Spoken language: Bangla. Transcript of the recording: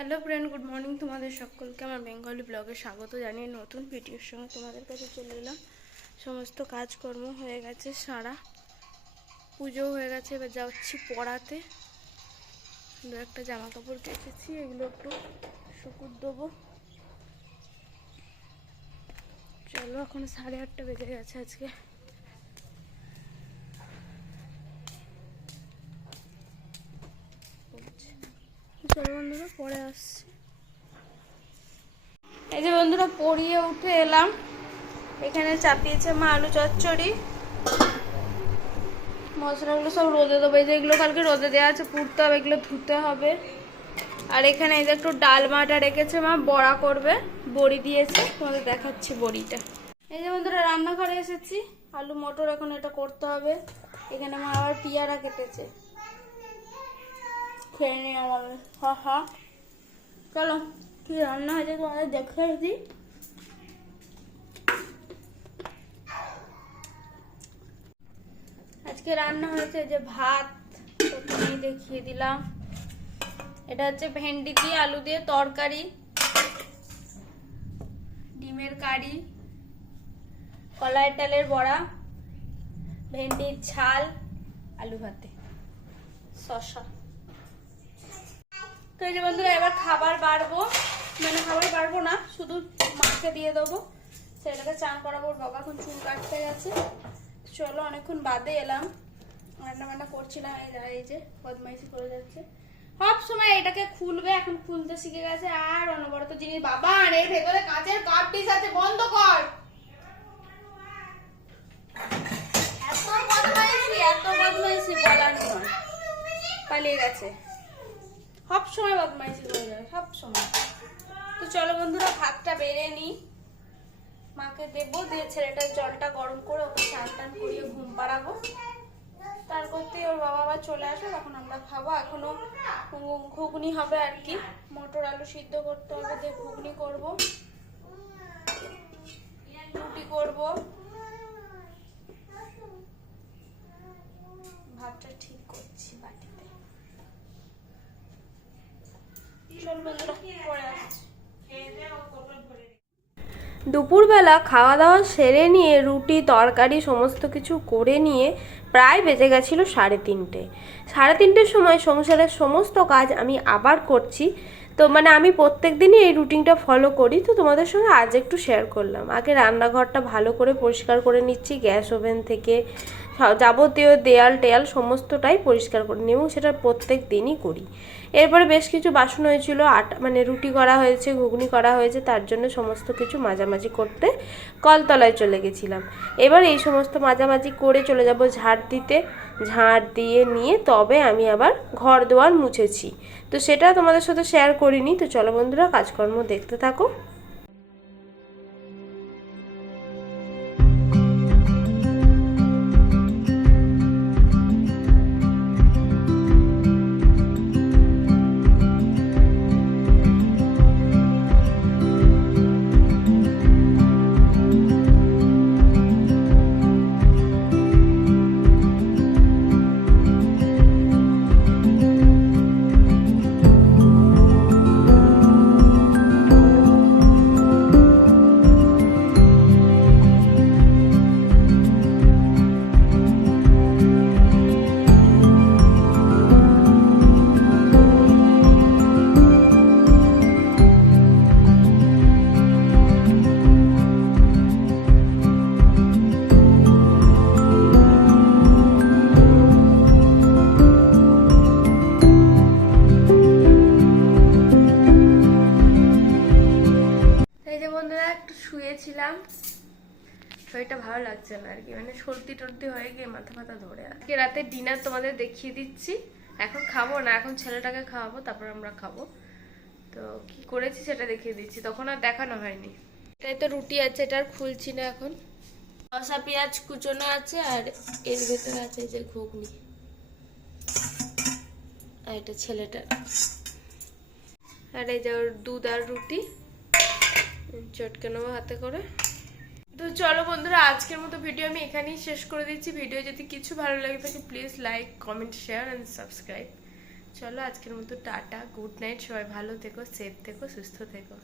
Hello friend, good morning. তোমাদের সকলকে আমার বেঙ্গলি ব্লগে স্বাগত জানিয়ে নতুন ভিডিওর সঙ্গে তোমাদের কাছে চলে এলাম। সমস্ত কাজকর্ম হয়ে গেছে, সারা পুজো হয়ে গেছে। এবার যাচ্ছি পড়াতে। দু একটা জামা কাপড় কেচেছি, এগুলো একটু শুকুর দেবো। চলো, এখন 8:30 বেজে গেছে আজকে। চলো বন্ধুরা, পরে আসছি। এই যে বন্ধুরা, পড়িয়ে উঠে এলাম। এখানে চাপিয়েছে মা আলু চচ্চড়ি। মশলাগুলো সব রোদে দেবো। এই যে এগুলো কালকে রোদে দেওয়া আছে, পুড়তে হবে, এগুলো ধুতে হবে। আর এখানে এই যে একটু ডালমাটা রেখেছে মা, বড়া করবে, বড়ি দিয়েছে, তোমাদের দেখাচ্ছি বড়িটা। এই যে বন্ধুরা, রান্নাঘরে এসেছি। আলু মটর এখন এটা করতে হবে। এখানে মা আবার পিয়ারা কেটেছে, খেয়ে নিই আমাদের। হা চলো, কি রান্না হয়েছে তোমাদের দেখে দিই। আজকে রান্না হয়েছে যে ভাত, প্রথমেই দেখিয়ে দিলাম। এটা হচ্ছে ভেন্ডি দিয়ে আলু দিয়ে তরকারি, ডিমের কারি, কলাই ডালের বড়া, ভেন্ডির ঝাল, আলু ভাতে, শসা। তো এই যে বন্ধুরা, এবার খাবার বাড়বো, মানে খাবার বাড়বো না, শুধু মাকে দিয়ে দেবো। ছেলেটাকে চান করাবো, বাবা এখন চুল কাটতে গেছে। চলো, অনেকক্ষণ বাদে এলাম, রান্না বান্না করছিলাম। এই যে বদমাইশি করে যাচ্ছে সব সময়। এটাকে খুলবে, এখন খুলতে শিখে গেছে। আর অনবরত জিনিস, বাবা এর ভেতরে কাঁচের কাপ ডিশ আছে, বন্ধ কর। এত বদমাইশি বলার নয়। পালিয়ে গেছে, সব সময় বদমাইশি করে যাবে, সব সময়। তো চলো বন্ধুরা, ভাতটা বেড়ে নি, মাকে দেবো, দিয়ে ছেলেটার জলটা গরম করে ওকে স্নান টান করিয়ে ঘুম পাড়াবো। তার করতে ওর বাবা আবার চলে আসবে, তখন আমরা খাবো। এখনো ঘুগনি হবে আর কি, মটর আলু সিদ্ধ করতে হবে, দিয়ে ঘুগনি করব, রুটি করব। ভাতটা ঠিক করছি বাটিতে। চল বন্ধুরা, পরে আসছি। দুপুরবেলা খাওয়া দাওয়া সেরে নিয়ে রুটি তরকারি সমস্ত কিছু করে নিয়ে প্রায় বেজে গেছিলো 3:30। 3:30-র সময় সংসারের সমস্ত কাজ আমি আবার করছি। তো মানে আমি প্রত্যেক দিনই এই রুটিনটা ফলো করি, তো তোমাদের সঙ্গে আজ একটু শেয়ার করলাম। আগে রান্নাঘরটা ভালো করে পরিষ্কার করে নিচ্ছি, গ্যাস ওভেন থেকে যাবতীয় দেয়াল টেয়াল সমস্তটাই পরিষ্কার করে নিই, এবং সেটা প্রত্যেক দিনই করি। এরপরে বেশ কিছু বাসন হয়েছিল, মানে রুটি করা হয়েছে, ঘুগনি করা হয়েছে, তার জন্য সমস্ত কিছু মাঝামাঝি করতে কলতলায় চলে গেছিলাম। এবার এই সমস্ত মাঝামাঝি করে চলে যাব ঝাড় দিতে। ঝাড় দিয়ে নিয়ে তবে আমি আবার ঘর দুয়ার মুছেছি, তো সেটা তোমাদের সাথে শেয়ার করিনি। তো চলো বন্ধুরা, কাজকর্ম দেখতে থাকো। শুয়েছিলাম, শরীরটা ভালো লাগছে না আর কি, মানে সর্দি টর্দি হয়ে গিয়ে মাথা ফাথা ধরে। আজকে রাতে ডিনার তোমাদের দেখিয়ে দিচ্ছি। এখন খাবো না, এখন ছেলেটাকে খাওয়াবো, তারপর আমরা খাবো। তো কি করেছি সেটা দেখিয়ে দিচ্ছি, তখন আর দেখানো হয়নি। এটাই তো রুটি আছে, এটা আর খুলছি না এখন। শসা পেঁয়াজ কুচোনো আছে, আর এর ভেতরে আছে যে ঘুগনি, আর এটা ছেলেটার। আর এই যে দুধ আর রুটি চটকে নেবো হাতে করে। তো চলো বন্ধুরা, আজকের মতো ভিডিও আমি এখানেই শেষ করে দিচ্ছি। ভিডিও যদি কিছু ভালো লাগে থাকে please like, comment, share and subscribe. চলো আজকের মতো টাটা, গুড নাইট, সবাই ভালো থেকো, সেফ থেকো, সুস্থ থেকো।